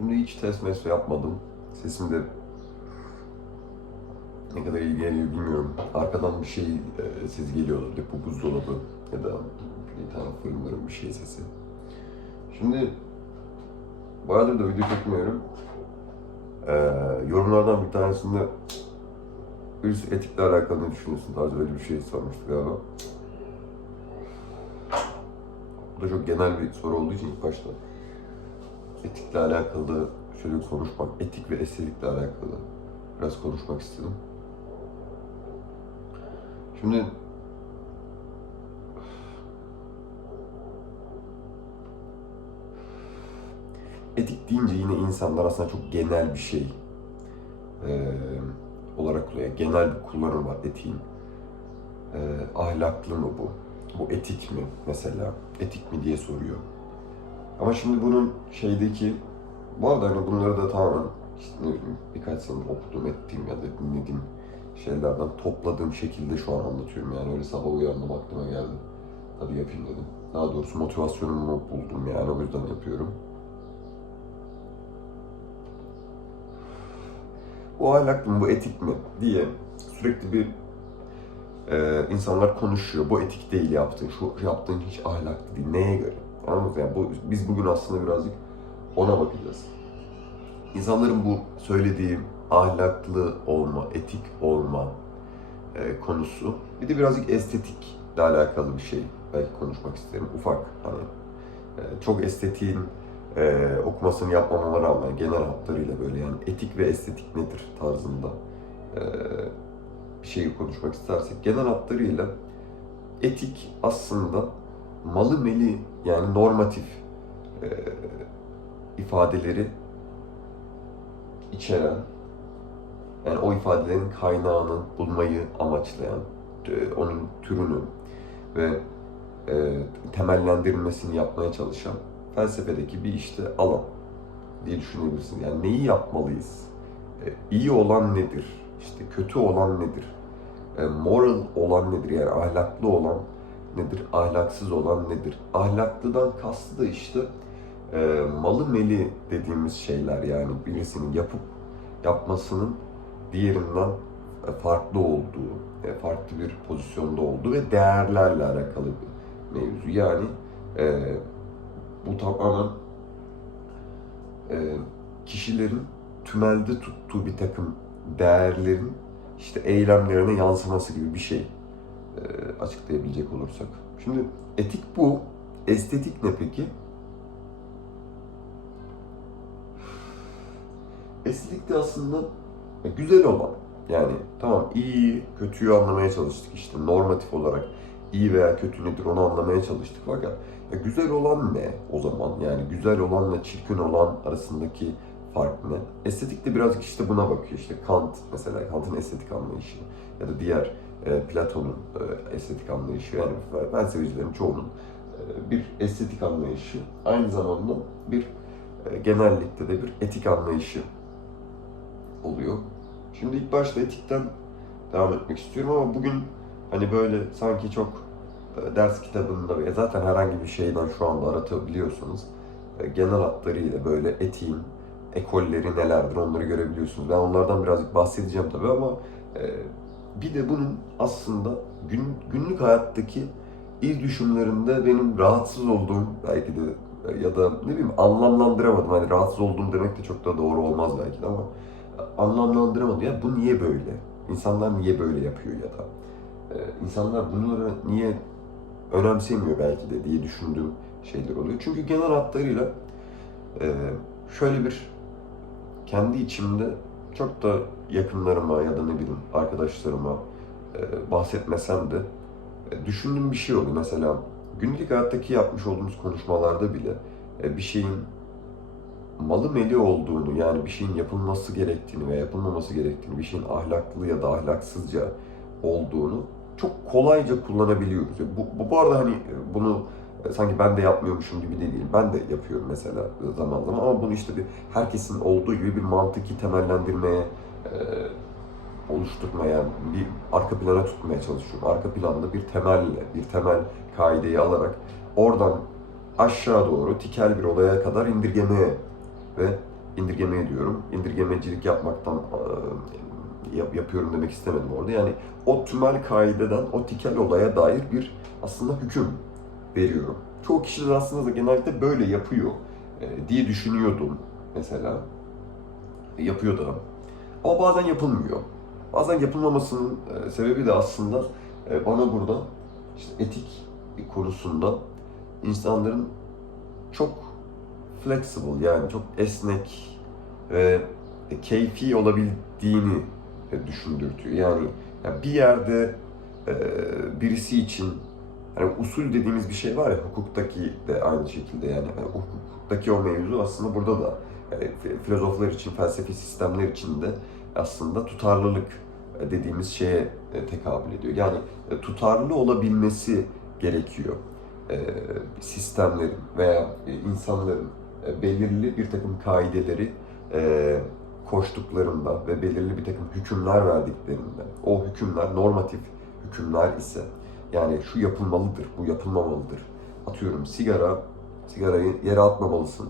Şimdi hiç test mes yapmadım. Sesim de ne kadar iyi geliyor bilmiyorum. Arkadan bir şey ses geliyor olabilir. Bu buzdolabı ya da bir tane fırınların bir şey sesi. Şimdi bayağıdır da video çekmiyorum. Yorumlardan bir tanesinde birisi etikle alakalı ne düşünüyorsun tarzı böyle bir şey sormuştu galiba. Bu da çok genel bir soru olduğu için ilk başta etikle alakalı şöyle konuşmak, etik ve estetikle alakalı biraz konuşmak istedim. Şimdi etik deyince yine insanlar aslında çok genel bir şey olarak kullanıyor. Genel bir kullanım var etiğin. Ahlaklı mı bu? Bu etik mi mesela? Etik mi diye soruyor. Ama şimdi bunun şeydeki, bu arada hani bunları da tamamen işte ne bileyim birkaç senedir okuduğum, ettiğim ya da dinlediğim şeylerden topladığım şekilde şu an anlatıyorum. Yani öyle sabah uyandım aklıma geldi. Hadi yapayım dedim. Daha doğrusu motivasyonumu buldum yani o yüzden yapıyorum. Bu ahlaklı mı, bu etik mi diye sürekli bir insanlar konuşuyor. Bu etik değil yaptığın, şu yaptığın hiç ahlaklı değil. Neye göre? Anladınız mı? Yani biz bugün aslında birazcık ona bakacağız. İnsanların bu söylediğim ahlaklı olma, etik olma konusu. Bir de birazcık estetikle alakalı bir şey belki konuşmak isterim. Ufak hani çok estetiğin okumasını yapmamama rağmen genel hatlarıyla böyle yani etik ve estetik nedir tarzında e, bir şeyi konuşmak istersek genel hatlarıyla etik aslında malı meli yani normatif e, ifadeleri içeren yani o ifadelerin kaynağını bulmayı amaçlayan onun türünü ve temellendirilmesini yapmaya çalışan felsefedeki bir işte alan diye düşünebilirsin. Yani neyi yapmalıyız? İyi olan nedir? İşte kötü olan nedir? Moral olan nedir? Yani ahlaklı olan nedir? Ahlaksız olan nedir? Ahlaklıdan kastı da işte malı meli dediğimiz şeyler yani birisinin yapmasının diğerinden farklı olduğu, farklı bir pozisyonda olduğu ve değerlerle alakalı bir mevzu. Yani e, bu tamamen kişilerin tümelde tuttuğu bir takım değerlerin işte eylemlerine yansıması gibi bir şey açıklayabilecek olursak. Şimdi etik bu, estetik ne peki? Estetik de aslında güzel olan. Yani tamam iyi, kötüyü anlamaya çalıştık işte normatif olarak iyi veya kötü nedir onu anlamaya çalıştık fakat güzel olan ne o zaman? Yani güzel olanla çirkin olan arasındaki fark ne? Estetik de birazcık işte buna bakıyor. İşte Kant mesela, Kant'ın estetik anlayışı ya da diğer Platon'un estetik anlayışı yani felsefecilerin çoğunun bir estetik anlayışı aynı zamanda bir genellikle de bir etik anlayışı oluyor. Şimdi ilk başta etikten devam etmek istiyorum ama bugün hani böyle sanki çok ders kitabında ve zaten herhangi bir şeyden şu anda aratabiliyorsunuz. Genel hatlarıyla böyle etiğin ekolleri nelerdir onları görebiliyorsunuz. Ben onlardan birazcık bahsedeceğim tabii ama e, bir de bunun aslında günlük hayattaki iz düşümlerinde benim rahatsız olduğum belki de ya da ne bileyim anlamlandıramadım. Hani rahatsız olduğum demek de çok da doğru olmaz belki de ama anlamlandıramadım. Ya bu niye böyle? İnsanlar niye böyle yapıyor ya da insanlar bunları niye önemsemiyor belki de diye düşündüğüm şeyler oluyor. Çünkü genel hatlarıyla e, şöyle bir kendi içimde çok da yakınlarıma ya da ne bileyim arkadaşlarıma bahsetmesem de düşündüğüm bir şey oldu. Mesela günlük hayattaki yapmış olduğumuz konuşmalarda bile bir şeyin malı meli olduğunu yani bir şeyin yapılması gerektiğini ve yapılmaması gerektiğini, bir şeyin ahlaklı ya da ahlaksızca olduğunu çok kolayca kullanabiliyoruz. Bu arada hani bunu sanki ben de yapmıyormuşum gibi de değil. Ben de yapıyorum mesela zaman zaman ama bunu işte herkesin olduğu gibi bir mantıki temellendirmeye oluşturmaya, bir arka plana tutmaya çalışıyorum. Arka planda bir temelle, bir temel kaideyi alarak oradan aşağı doğru tikel bir olaya kadar indirgemeye ve indirgeme ediyorum. İndirgemecilik yapmaktan yapıyorum demek istemedim orada. Yani o tümel kaideden, o tikel olaya dair bir aslında hüküm veriyorum. Çoğu kişiler aslında da genellikle böyle yapıyor diye düşünüyordum mesela. Yapıyor da. Ama bazen yapılmıyor. Bazen yapılmamasının sebebi de aslında bana burada işte etik konusunda insanların çok flexible, yani çok esnek ve keyfi olabildiğini düşündürtüyor. Yani bir yerde birisi için hani usul dediğimiz bir şey var ya, hukuktaki de aynı şekilde, yani hukuktaki o mevzu aslında burada da filozoflar için, felsefi sistemler için de aslında tutarlılık dediğimiz şeye tekabül ediyor. Yani tutarlı olabilmesi gerekiyor sistemlerin veya insanların belirli bir takım kaideleri koştuklarında ve belirli bir takım hükümler verdiklerinde, o hükümler normatif hükümler ise, yani şu yapılmalıdır, bu yapılmamalıdır. Atıyorum sigarayı yere atmamalısın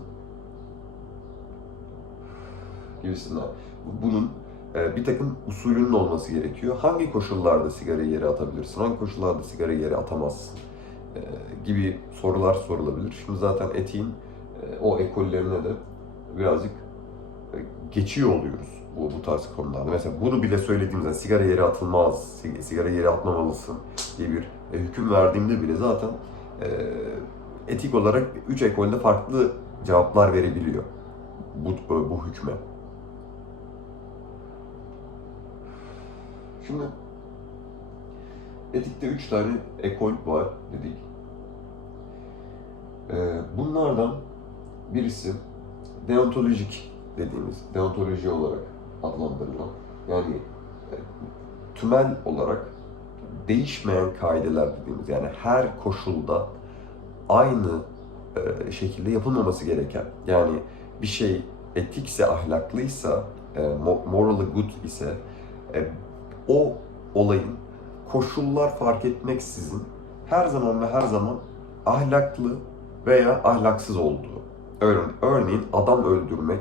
gibisinden. Bunun bir takım usulünün olması gerekiyor. Hangi koşullarda sigarayı yere atabilirsin, hangi koşullarda sigarayı yere atamazsın gibi sorular sorulabilir. Şimdi zaten etiğin o ekollerine de birazcık geçiyor oluyoruz bu tarz konularda. Mesela bunu bile söylediğimizde sigara yere atılmaz, sigara yere atmamalısın diye bir hüküm verdiğimde bile zaten etik olarak 3 ekolde farklı cevaplar verebiliyor bu hükme. Şimdi etikte 3 tane ekol var dedik. Bunlardan birisi deontolojik dediğimiz, deontoloji olarak adlandırılan, yani tümel olarak değişmeyen kaideler dediğimiz, yani her koşulda aynı şekilde yapılmaması gereken, yani bir şey etikse, ahlaklıysa, morally good ise o olayın koşullar fark etmeksizin her zaman ve her zaman ahlaklı veya ahlaksız olduğu. Örneğin adam öldürmek,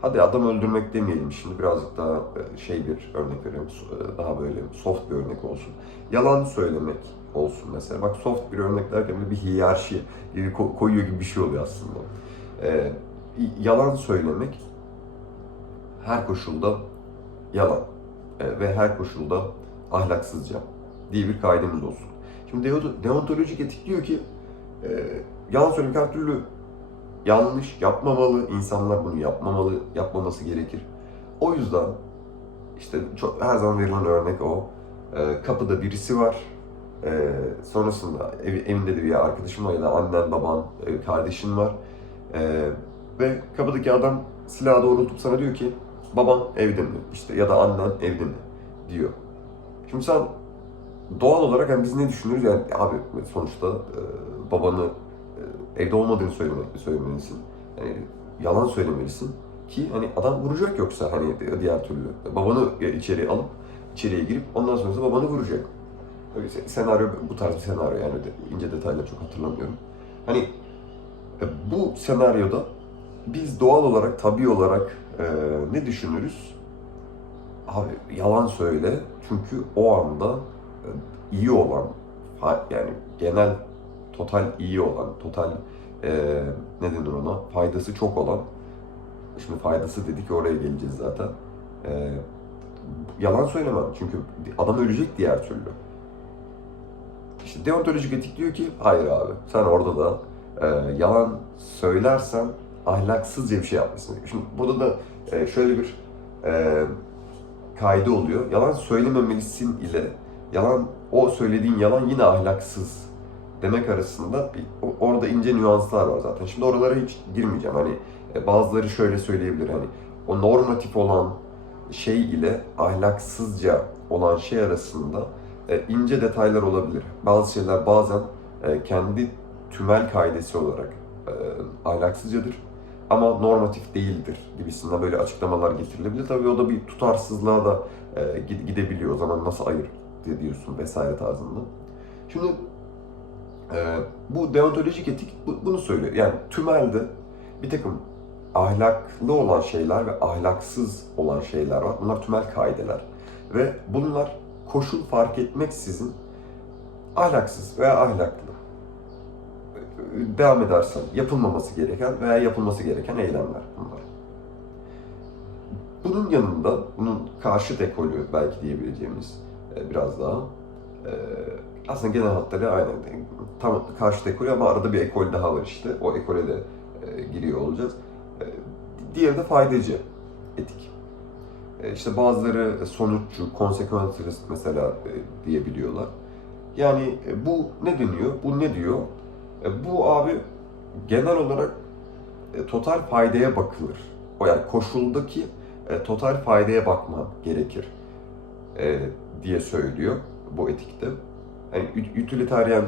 hadi adam öldürmek demeyelim şimdi, birazcık daha şey bir örnek veriyorum, daha böyle soft bir örnek olsun. Yalan söylemek olsun mesela. Bak, soft bir örnek derken böyle bir hiyerarşi gibi koyuyor gibi bir şey oluyor aslında. Yalan söylemek her koşulda yalan ve her koşulda ahlaksızca diye bir kaidemiz olsun. Şimdi deontolojik etik diyor ki yalan söylemek her türlü yanlış, yapmamalı, insanlar bunu yapmaması gerekir. O yüzden işte her zaman verilen örnek o. Kapıda birisi var. Sonrasında evinde de bir arkadaşın var ya da annen, baban, kardeşin var. Ve kapıdaki adam silahı doğrultup sana diyor ki baban evde mi? İşte ya da annen evde mi? Diyor. Şimdi sen doğal olarak yani biz ne düşünürüz? Yani abi sonuçta babanı evde olmadığını söylemelisin. Yani yalan söylemelisin ki hani adam vuracak, yoksa hani diğer türlü babanı içeri alıp içeriye girip ondan sonra babanı vuracak. Öyle senaryo, bu tarz bir senaryo, yani ince detayları çok hatırlamıyorum. Hani bu senaryoda biz doğal olarak, tabii olarak ne düşünürüz? Abi yalan söyle, çünkü o anda iyi olan, yani genel, total iyi olan, total ne denir ona, faydası çok olan, şimdi faydası dedik, oraya geleceğiz zaten. Yalan söylemem, çünkü adam ölecek diğer türlü. İşte deontolojik etik diyor ki hayır abi, sen orada da yalan söylersen ahlaksızca bir şey yapmışsın. Şimdi burada da şöyle bir kaydı oluyor. Yalan söylememelisin ile o söylediğin yalan yine ahlaksız demek arasında orada ince nüanslar var zaten. Şimdi oralara hiç girmeyeceğim. Hani bazıları şöyle söyleyebilir, hani o normatif olan şey ile ahlaksızca olan şey arasında ince detaylar olabilir. Bazı şeyler bazen kendi tümel kaidesi olarak ahlaksızcadır ama normatif değildir gibisinden böyle açıklamalar getirilebilir. Tabii o da bir tutarsızlığa da gidebiliyor. O zaman nasıl ayır diyorsun vesaire tarzında. Şimdi bu deontolojik etik bunu söylüyor. Yani tümelde bir takım ahlaklı olan şeyler ve ahlaksız olan şeyler var. Bunlar tümel kaideler. Ve bunlar koşul fark etmeksizin ahlaksız veya ahlaklı. Devam edersen yapılmaması gereken veya yapılması gereken eylemler bunlar. Bunun yanında, bunun karşıt ekolü belki diyebileceğimiz biraz daha aslında genel hatlarıyla aynı. Tam karşıt ekolü ama arada bir ekol daha var işte. O ekole de giriyor olacağız. Diğeri de faydacı etik. İşte bazıları sonuççu, consequentialist mesela diyebiliyorlar. Yani bu ne deniyor? Bu ne diyor? Bu abi genel olarak total faydaya bakılır. O yani koşuldaki total faydaya bakman gerekir diye söylüyor bu etikte. Yani utilitarian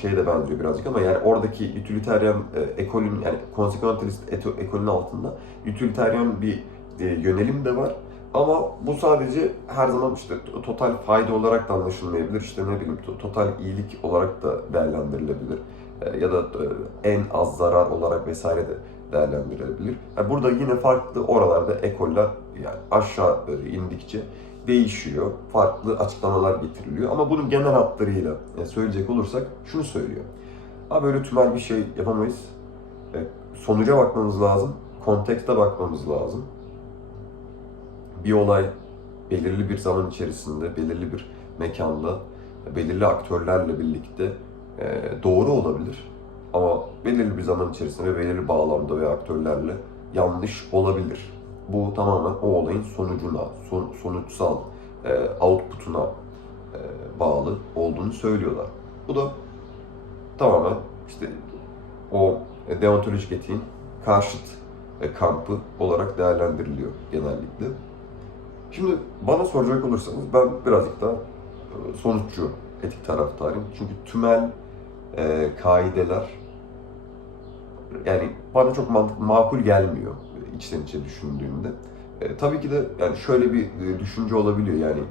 şeye de benziyor birazcık ama yani oradaki utilitarian ekolün yani consequentialist ekolün altında utilitarian bir yönelim de var. Ama bu sadece her zaman işte total fayda olarak da anlaşılmayabilir. İşte ne bileyim total iyilik olarak da değerlendirilebilir. Ya da en az zarar olarak vesaire de değerlendirilebilir. Yani burada yine farklı oralarda ekoller yani aşağı indikçe değişiyor. Farklı açıklamalar getiriliyor. Ama bunun genel hatlarıyla söyleyecek olursak şunu söylüyor. Abi böyle tümel bir şey yapamayız. Sonuca bakmamız lazım. Kontekste bakmamız lazım. Bir olay belirli bir zaman içerisinde, belirli bir mekanda, belirli aktörlerle birlikte doğru olabilir. Ama belirli bir zaman içerisinde ve belirli bağlamda ve aktörlerle yanlış olabilir. Bu tamamen o olayın sonucuna, sonuçsal output'una bağlı olduğunu söylüyorlar. Bu da tamamen işte o deontolojik etiğin karşıt kampı olarak değerlendiriliyor genellikle. Şimdi bana soracak olursanız ben birazcık daha sonuççu etik taraftarıyım. Çünkü tümel kaideler yani bana çok makul gelmiyor içten içe düşündüğümde. Tabii ki de yani şöyle bir düşünce olabiliyor yani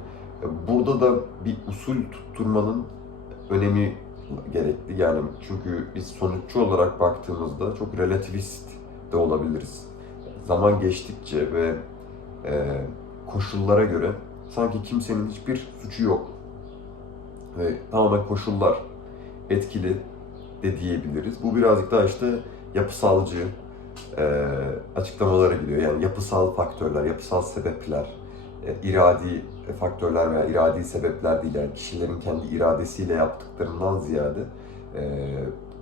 burada da bir usul tutturmanın önemi gerekli. Yani çünkü biz sonuççu olarak baktığımızda çok relativist de olabiliriz. Zaman geçtikçe ve koşullara göre sanki kimsenin hiçbir suçu yok. Ve tamamen koşullar etkili de diyebiliriz. Bu birazcık daha işte yapısalcı açıklamalara gidiyor. Yani yapısal faktörler, yapısal sebepler, iradi faktörler veya iradi sebepler değil. Yani kişilerin kendi iradesiyle yaptıklarından ziyade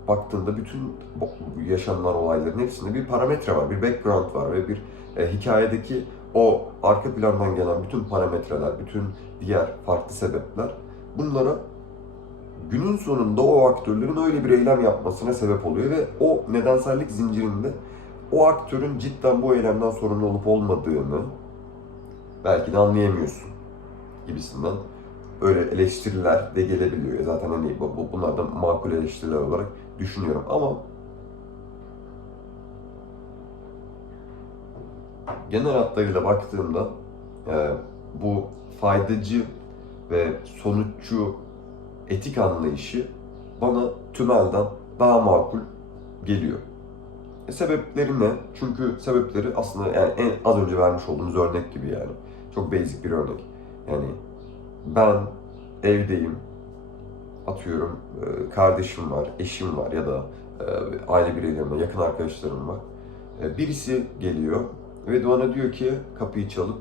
baktığında bütün yaşanılan olayların hepsinde bir parametre var, bir background var ve bir hikayedeki o arka plandan gelen bütün parametreler, bütün diğer farklı sebepler bunlara günün sonunda o aktörlerin öyle bir eylem yapmasına sebep oluyor ve o nedensellik zincirinde o aktörün cidden bu eylemden sorumlu olup olmadığını belki de anlayamıyorsun gibisinden öyle eleştiriler de gelebiliyor. Zaten hani bunlar da makul eleştiriler olarak düşünüyorum ama genel hatlarıyla baktığımda bu faydacı ve sonuççu etik anlayışı bana tümelden daha makul geliyor. Sebepleri ne? Çünkü sebepleri aslında yani en az önce vermiş olduğumuz örnek gibi yani. Çok basic bir örnek. Yani ben evdeyim, atıyorum kardeşim var, eşim var ya da aile bireylerim var, yakın arkadaşlarım var. Birisi geliyor ve bana diyor ki kapıyı çalıp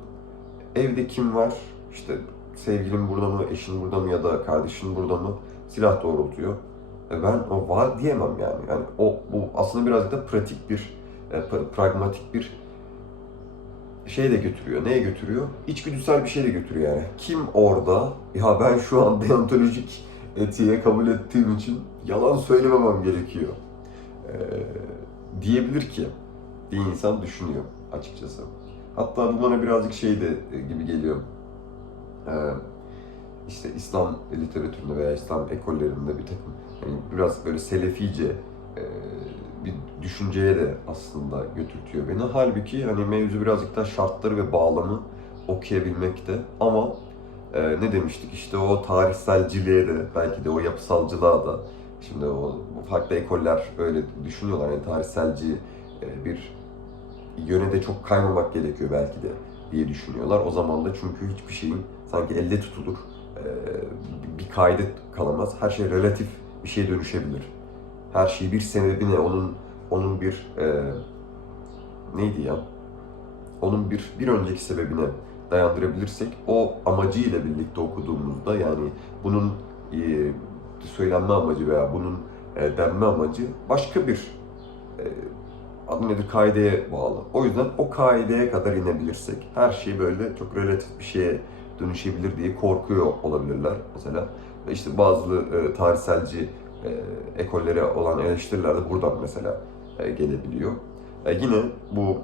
evde kim var? İşte sevgilim burada mı, eşin burada mı ya da kardeşin burada mı? Silah doğrultuyor. Ben o var diyemem yani. Yani bu aslında birazcık da pratik bir, pragmatik bir şey de götürüyor. Neye götürüyor? İçgüdüsel bir şey de götürüyor yani. Kim orada? Ya ben şu an deontolojik etiğe kabul ettiğim için yalan söylememem gerekiyor. Diyebilir ki diye insan düşünüyor açıkçası. Hatta bu bana birazcık şey de gibi geliyor. İşte İslam literatüründe veya İslam ekollerinde bir takım yani biraz böyle selefice bir düşünceye de aslında götürtüyor beni. Halbuki hani mevzu birazcık daha şartları ve bağlamı okuyabilmekte ama ne demiştik işte o tarihselciliğe de belki de o yapısalcılığa da şimdi o farklı ekoller öyle düşünüyorlar yani tarihselci bir yöne de çok kaymamak gerekiyor belki de diye düşünüyorlar. O zaman da çünkü hiçbir şeyin sanki elle tutulur, bir kaydı kalamaz. Her şey relatif bir şeye dönüşebilir. Her şey bir sebebine, onun bir neydi ya? Onun bir önceki sebebine dayandırabilirsek, o amacıyla birlikte okuduğumuzda, yani bunun söylenme amacı veya bunun denme amacı başka bir adı nedir, kaideye bağlı. O yüzden o kaideye kadar inebilirsek her şey böyle çok relatif bir şeye dönüşebilir diye korkuyor olabilirler mesela. Ve işte bazı tarihselci ekollere olan eleştiriler de buradan mesela gelebiliyor. Yine bu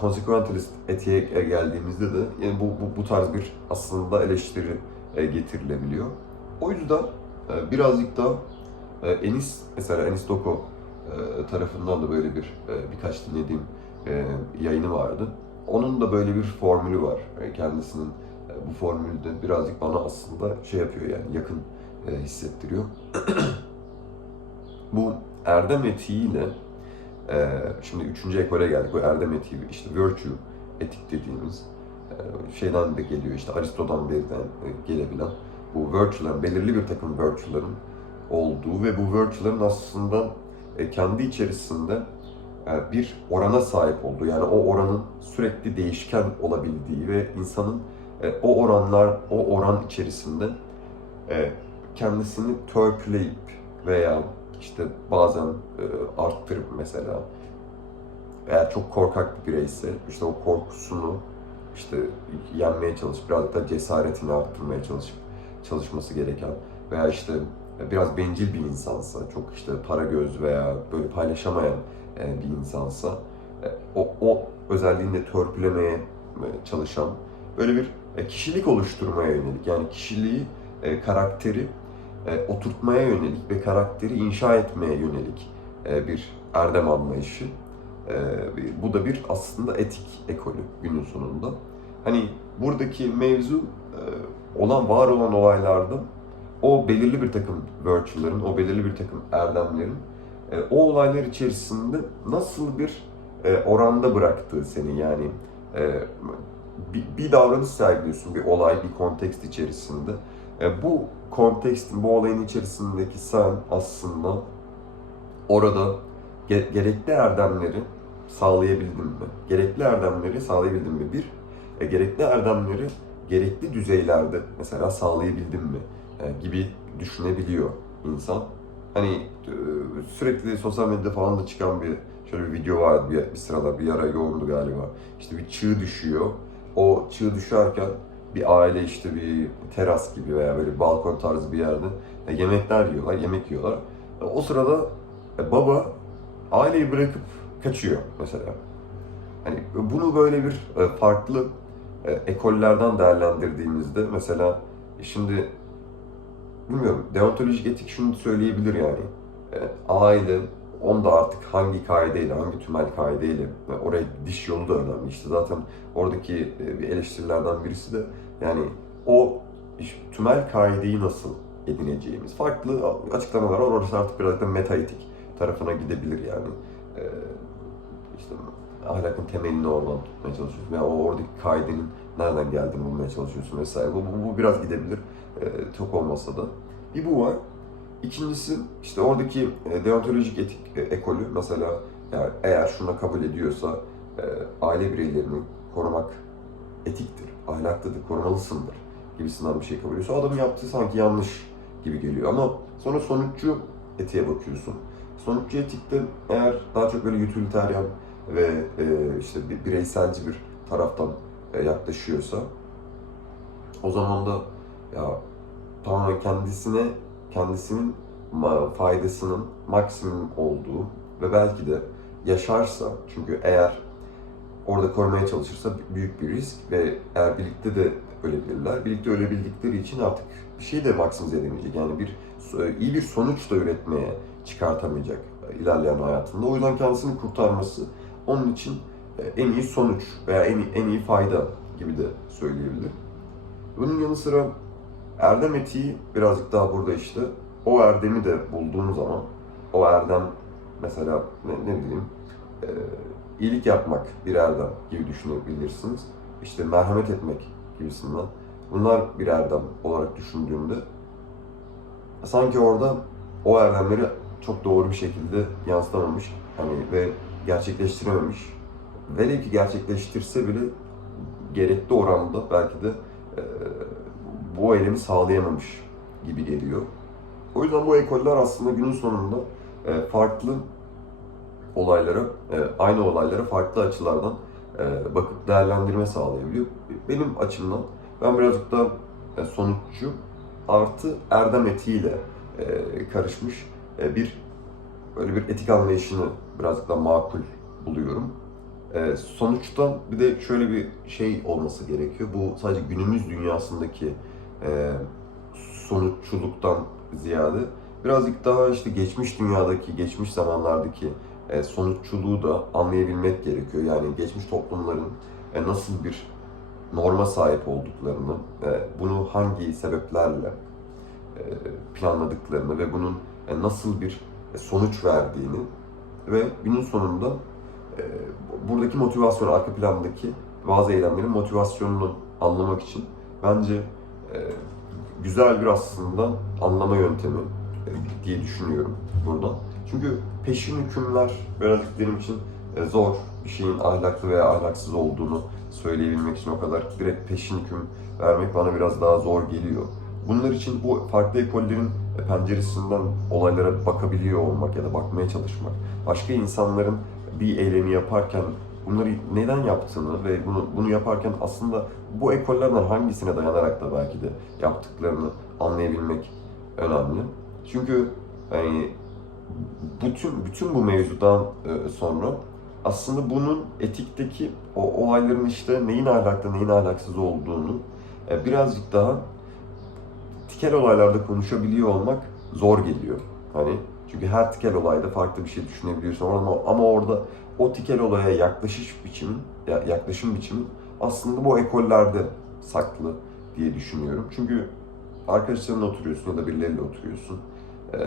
consequentialist etiğe geldiğimizde de yani bu tarz bir aslında eleştiri getirilebiliyor. O yüzden birazcık da mesela Enis Doko tarafından da böyle birkaç dinlediğim yayını vardı. Onun da böyle bir formülü var. Kendisinin bu formülü de birazcık bana aslında şey yapıyor, yani yakın hissettiriyor. Bu erdem etiğiyle şimdi üçüncü ekole geldik. Bu erdem etiği, işte virtue etik dediğimiz şeyden de geliyor, işte Aristo'dan beriden gelebilen bu virtue'ların, belirli bir takım virtue'ların olduğu ve bu virtue'ların aslında kendi içerisinde bir orana sahip olduğu, yani o oranın sürekli değişken olabildiği ve insanın o oran içerisinde kendisini törpüleyip veya işte bazen arttırıp, mesela eğer çok korkak bir bireyse işte o korkusunu işte yenmeye çalışıp birazcık da cesaretini arttırmaya çalışması gereken, veya işte biraz bencil bir insansa, çok işte para göz veya böyle paylaşamayan bir insansa o özelliğini de törpülemeye çalışan, böyle bir kişilik oluşturmaya yönelik, yani kişiliği, karakteri oturtmaya yönelik ve karakteri inşa etmeye yönelik bir erdem anlayışı. Bu da bir aslında etik ekolü günün sonunda. Hani buradaki mevzu var olan olaylarda o belirli bir takım virtue'ların, o belirli bir takım erdemlerin o olaylar içerisinde nasıl bir oranda bıraktığı seni, yani bir davranış sergiliyorsun, bir olay, bir kontekst içerisinde. Bu kontekstin, bu olayın içerisindeki sen aslında orada gerekli erdemleri sağlayabildin mi? Gerekli erdemleri sağlayabildin mi? Gerekli erdemleri gerekli düzeylerde mesela sağlayabildin mi? Gibi düşünebiliyor insan. Hani sürekli sosyal medyada falan da çıkan şöyle bir video vardı bir sıralar, bir ara yoğundu galiba. İşte bir çığ düşüyor. O çığ düşerken bir aile işte bir teras gibi veya böyle bir balkon tarzı bir yerde yemek yiyorlar. O sırada baba aileyi bırakıp kaçıyor mesela. Hani bunu böyle bir farklı ekollerden değerlendirdiğimizde mesela şimdi bilmiyorum, deontolojik etik şunu söyleyebilir yani. Aile, onda artık hangi kaideyle, hangi tümel kaideyle, oraya diş yolu da önemli. İşte zaten oradaki bir eleştirilerden birisi de yani o tümel kaideyi nasıl edineceğimiz. Farklı açıklamalar var. Orası artık biraz da meta etik tarafına gidebilir yani. E, işte ahlakın temelini oradan tutmaya çalışıyorsun. Veya oradaki kaidenin nereden geldiğini bulmaya çalışıyorsun vesaire. Bu biraz gidebilir. Çok olmasa da. Bir bu var. İkincisi işte oradaki deontolojik etik ekolü mesela, yani eğer şuna kabul ediyorsa aile bireylerini korumak etiktir, ahlaklıdır, korumalısındır gibisinden bir şey kabul ediyorsa, o adamın yaptığı sanki yanlış gibi geliyor. Ama sonra sonuççu etiğe bakıyorsun. Sonuççu etikte eğer daha çok böyle utilitarian ve işte bireyselci bir taraftan yaklaşıyorsa, o zaman da ya tamamen kendisinin faydasının maksimum olduğu ve belki de yaşarsa, çünkü eğer orada korumaya çalışırsa büyük bir risk ve eğer birlikte de ölebilirler. Birlikte ölebildikleri için artık bir şey de maksimize edemeyecek. Yani iyi bir sonuç da çıkartamayacak ilerleyen hayatında. O yüzden kendisini kurtarması onun için en iyi sonuç veya en iyi fayda gibi de söyleyebilir. Bunun yanı sıra erdem etiği birazcık daha burada işte o erdemi de bulduğun zaman, o erdem mesela ne bileyim e, iyilik yapmak bir erdem gibi düşünebilirsiniz. İşte merhamet etmek gibisinden. Bunlar bir erdem olarak düşündüğümde sanki orada o erdemleri çok doğru bir şekilde yansıtamamış hani ve gerçekleştirememiş. Velev ki gerçekleştirse bile gerekli oranda belki de e, bu eylemi sağlayamamış gibi geliyor. O yüzden bu ekoller aslında günün sonunda farklı olaylara, aynı olaylara farklı açılardan bakıp değerlendirme sağlayabiliyor. Benim açımdan ben birazcık da sonuççu artı erdem etiğiyle karışmış bir böyle bir etik anlayışını birazcık da makul buluyorum. Sonuçta bir de şöyle bir şey olması gerekiyor. Bu sadece günümüz dünyasındaki e, sonuççuluktan ziyade birazcık daha işte geçmiş dünyadaki, geçmiş zamanlardaki sonuççuluğu da anlayabilmek gerekiyor. Yani geçmiş toplumların nasıl bir norma sahip olduklarını, bunu hangi sebeplerle e, planladıklarını ve bunun nasıl bir sonuç verdiğini ve günün sonunda e, buradaki motivasyon, arka plandaki bazı eylemlerin motivasyonunu anlamak için bence e, güzel bir aslında anlama yöntemi diye düşünüyorum burada. Çünkü peşin hükümler birazcık benim için zor. Bir şeyin ahlaklı veya ahlaksız olduğunu söyleyebilmek için o kadar direkt peşin hüküm vermek bana biraz daha zor geliyor. Bunlar için bu farklı ekollerin penceresinden olaylara bakabiliyor olmak ya da bakmaya çalışmak, başka insanların bir eylemi yaparken bunları neden yaptığını ve bunu yaparken aslında bu ekollerden hangisine dayanarak da belki de yaptıklarını anlayabilmek önemli. Çünkü hani bütün bu mevzudan sonra aslında bunun etikteki o olayların işte neyin ahlaklı neyin ahlaksız olduğunu birazcık daha tikel olaylarda konuşabiliyor olmak zor geliyor. Hani çünkü her tikel olayda farklı bir şey düşünebiliyorsun ama orada o tikel olaya yaklaşım biçimi aslında bu ekollerde saklı diye düşünüyorum. Çünkü arkadaşlarınla oturuyorsun ya da birileriyle oturuyorsun. Ee,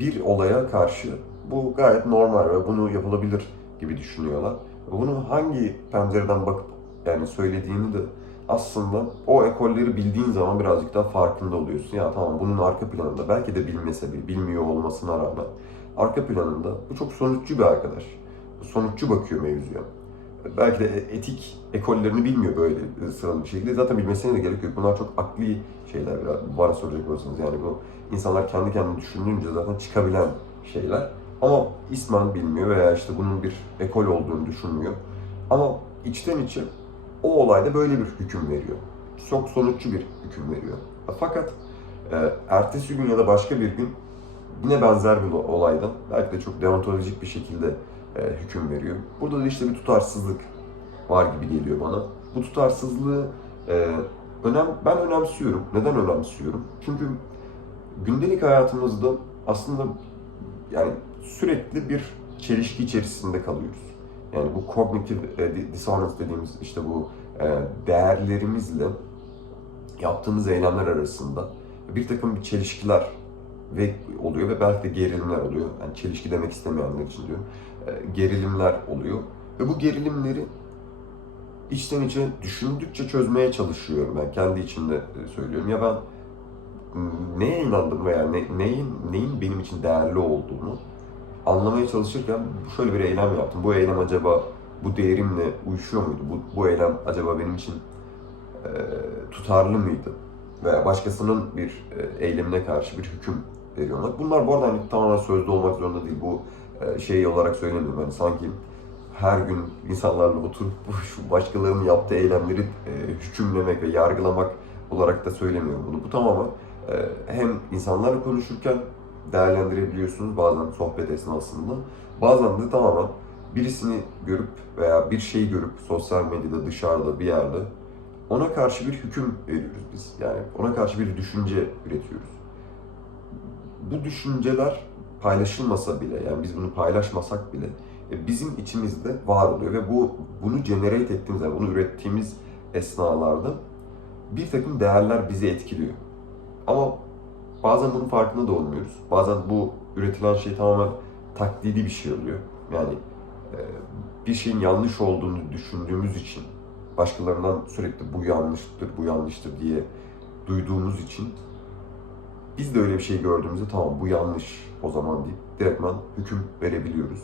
Bir olaya karşı bu gayet normal ve bunu yapılabilir gibi düşünüyorlar. Bunu hangi pencereden bakıp yani söylediğini de aslında o ekolleri bildiğin zaman birazcık daha farkında oluyorsun. Ya tamam bunun arka planında belki de bilmese bile bilmiyor olmasına rağmen arka planında bu çok sonuççu bir arkadaş. Sonuççu bakıyor mevzuya. Belki de etik ekollerini bilmiyor böyle sıralı bir şekilde. Zaten bilmesine de gerek yok. Bunlar çok akli şeyler bana soracak olursanız. Yani bu insanlar kendi kendine düşündüğünce zaten çıkabilen şeyler. Ama ismen bilmiyor veya işte bunun bir ekol olduğunu düşünmüyor. Ama içten içe o olayda böyle bir hüküm veriyor. Çok sonuççu bir hüküm veriyor. Fakat ertesi gün ya da başka bir gün yine benzer bir olaydan belki de çok deontolojik bir şekilde hüküm veriyor. Burada da işte bir tutarsızlık var gibi geliyor bana. Bu tutarsızlığı ben önemsiyorum. Neden önemsiyorum? Çünkü gündelik hayatımızda aslında yani sürekli bir çelişki içerisinde kalıyoruz. Yani bu cognitive dissonance dediğimiz işte bu değerlerimizle yaptığımız eylemler arasında bir takım bir çelişkiler ve oluyor ve belki de gerilimler oluyor. Yani çelişki demek istemeyenler için diyorum. Gerilimler oluyor ve bu gerilimleri içten içe düşündükçe çözmeye çalışıyorum. Ben kendi içimde söylüyorum. Ya ben neye inandım veya neyin benim için değerli olduğunu anlamaya çalışırken şöyle bir eylem yaptım. Bu eylem acaba bu değerimle uyuşuyor muydu? Bu eylem acaba benim için e, tutarlı mıydı? Veya başkasının bir eylemine karşı bir hüküm veriyorlar. Bunlar bu arada hani tamamen sözlü olmak zorunda değil. Bu şey olarak söylemiyorum. Yani sanki her gün insanlarla oturup şu başkalarının yaptığı eylemleri hükümlemek ve yargılamak olarak da söylemiyorum bunu. Bu tamamen hem insanlarla konuşurken değerlendirebiliyorsunuz bazen sohbet esnasında. Bazen de tamamen birisini görüp veya bir şeyi görüp sosyal medyada, dışarıda, bir yerde ona karşı bir hüküm veriyoruz biz. Yani ona karşı bir düşünce üretiyoruz. Bu düşünceler paylaşılmasa bile, yani biz bunu paylaşmasak bile bizim içimizde var oluyor ve bunu generate ettiğimiz, yani bunu ürettiğimiz esnalarda bir takım değerler bizi etkiliyor. Ama bazen bunun farkında da olmuyoruz. Bazen bu üretilen şey tamamen taklidi bir şey oluyor. Yani bir şeyin yanlış olduğunu düşündüğümüz için, başkalarından sürekli bu yanlıştır, bu yanlıştır diye duyduğumuz için biz de öyle bir şey gördüğümüzde tamam bu yanlış o zaman deyip direktman hüküm verebiliyoruz.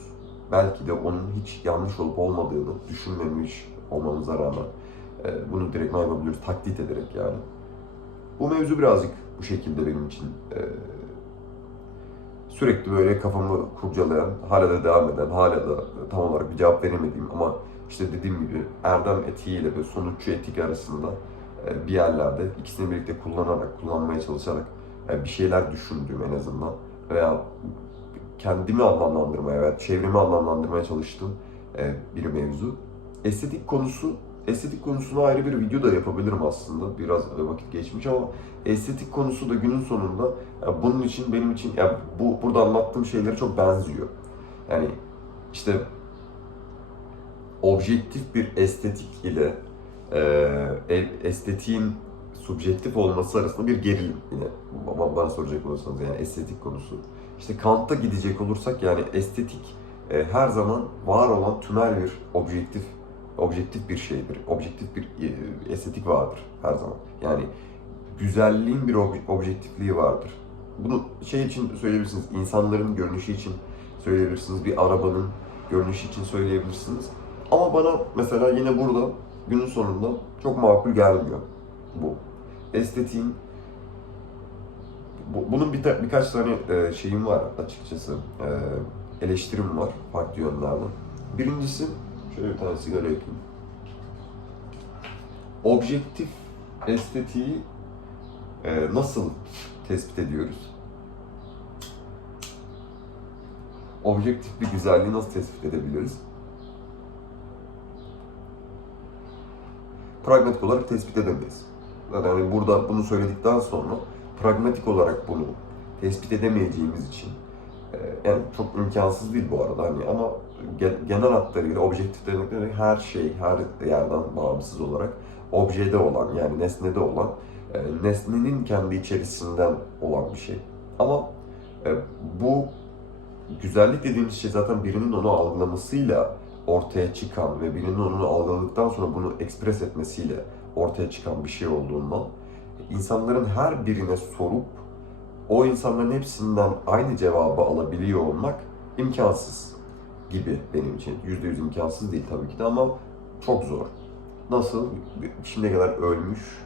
Belki de onun hiç yanlış olup olmadığını düşünmemiş olmamıza rağmen bunu direktman yapabiliyoruz, taklit ederek yani. Bu mevzu birazcık bu şekilde benim için sürekli böyle kafamı kurcalayan, hala da devam eden, hala da tam olarak bir cevap veremediğim ama işte dediğim gibi erdem etiğiyle ve sonuççu etik arasında bir yerlerde ikisini birlikte kullanmaya çalışarak bir şeyler düşündüğüm en azından veya kendimi anlamlandırmaya veya çevremi anlamlandırmaya çalıştığım bir mevzu. Estetik konusu, estetik konusuna ayrı bir video da yapabilirim aslında. Biraz vakit geçmiş ama estetik konusu da günün sonunda bunun için benim için burada anlattığım şeylere çok benziyor. Yani işte objektif bir estetik ile estetiğin subjektif olması arasında bir gerilim yine bana soracak olursanız yani estetik konusu. İşte Kant'a gidecek olursak yani estetik her zaman var olan tümel bir objektif bir şeydir. Objektif bir estetik vardır her zaman. Yani güzelliğin bir objektifliği vardır. Bunu şey için söyleyebilirsiniz, insanların görünüşü için söyleyebilirsiniz, bir arabanın görünüşü için söyleyebilirsiniz. Ama bana mesela yine burada günün sonunda çok makul gelmiyor bu. Estetiğin, bunun birkaç tane şeyim var açıkçası, eleştirim var farklı yönlerden. Birincisi, şöyle bir tane sigara yakayım. Objektif estetiği nasıl tespit ediyoruz? Objektif bir güzelliği nasıl tespit edebiliriz? Pragmatik olarak tespit edemeyiz. Yani burada bunu söyledikten sonra pragmatik olarak bunu tespit edemeyeceğimiz için yani çok imkansız değil bu arada hani ama genel hatlarıyla objektif demek her şey, her yerden bağımsız olarak objede olan yani nesnede olan nesnenin kendi içerisinden olan bir şey. Ama bu güzellik dediğimiz şey zaten birinin onu algılamasıyla ortaya çıkan ve birinin onu algıladıktan sonra bunu ekspres etmesiyle ortaya çıkan bir şey olduğundan insanların her birine sorup o insanların hepsinden aynı cevabı alabiliyor olmak imkansız gibi benim için. %100 imkansız değil tabii ki de ama çok zor. Nasıl? Şimdiye kadar ölmüş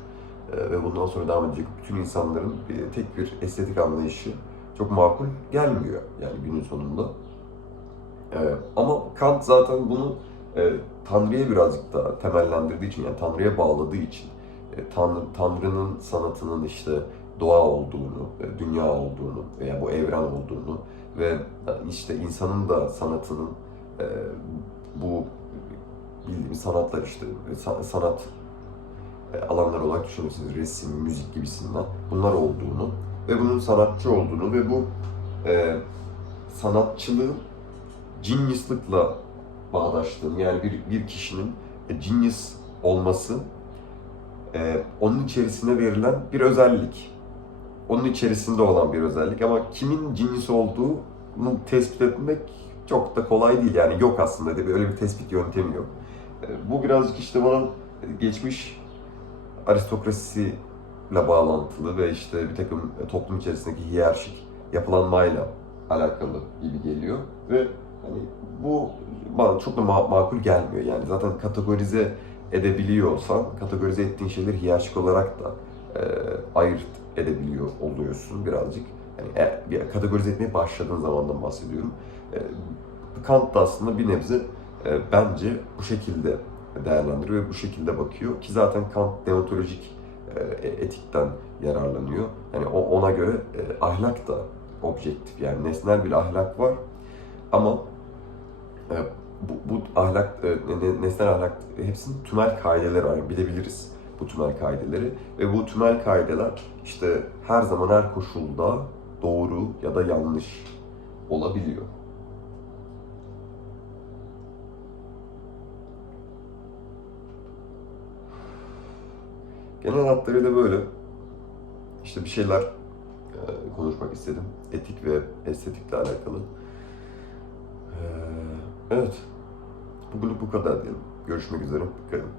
ve bundan sonra devam edecek bütün insanların tek bir estetik anlayışı çok makul gelmiyor yani günün sonunda. Ama Kant zaten bunu Tanrı'ya birazcık daha temellendirdiği için, yani Tanrı'ya bağladığı için, Tanrı'nın sanatının işte doğa olduğunu, dünya olduğunu veya bu evren olduğunu ve işte insanın da sanatının bu bildiğimiz sanatlar işte sanat alanlar olarak düşünürsünüz, resim, müzik gibisinden bunlar olduğunu ve bunun sanatçı olduğunu ve bu sanatçılığın genius'lıkla bağdaştığını, yani bir kişinin genius olması onun içerisine verilen bir özellik. Onun içerisinde olan bir özellik ama kimin genius olduğunu tespit etmek çok da kolay değil. Yani yok aslında, öyle bir tespit yöntemi yok. Bu birazcık işte bana geçmiş aristokrasiyle bağlantılı ve işte bir takım toplum içerisindeki hiyerarşik yapılanmayla alakalı gibi geliyor ve hani bu bana çok da makul gelmiyor. Yani zaten kategorize edebiliyorsan, kategorize ettiğin şeyleri hiyerarşik olarak da ayırt edebiliyor oluyorsun birazcık. Yani kategorize etmeye başladığın zamandan bahsediyorum. Kant da aslında bir nebze bence bu şekilde değerlendiriyor ve bu şekilde bakıyor ki zaten Kant deontolojik etikten yararlanıyor. Yani ona göre ahlak da objektif, yani nesnel bir ahlak var ama bu ahlak, nesnel ahlak hepsinin tümel kaideleri var, bilebiliriz bu tümel kaideleri ve bu tümel kaideler işte her zaman her koşulda doğru ya da yanlış olabiliyor. Genel hatlarıyla böyle işte bir şeyler konuşmak istedim. Etik ve estetikle alakalı. Evet. Bugünlük bu kadar diyelim. Görüşmek üzere. Dikkat edin.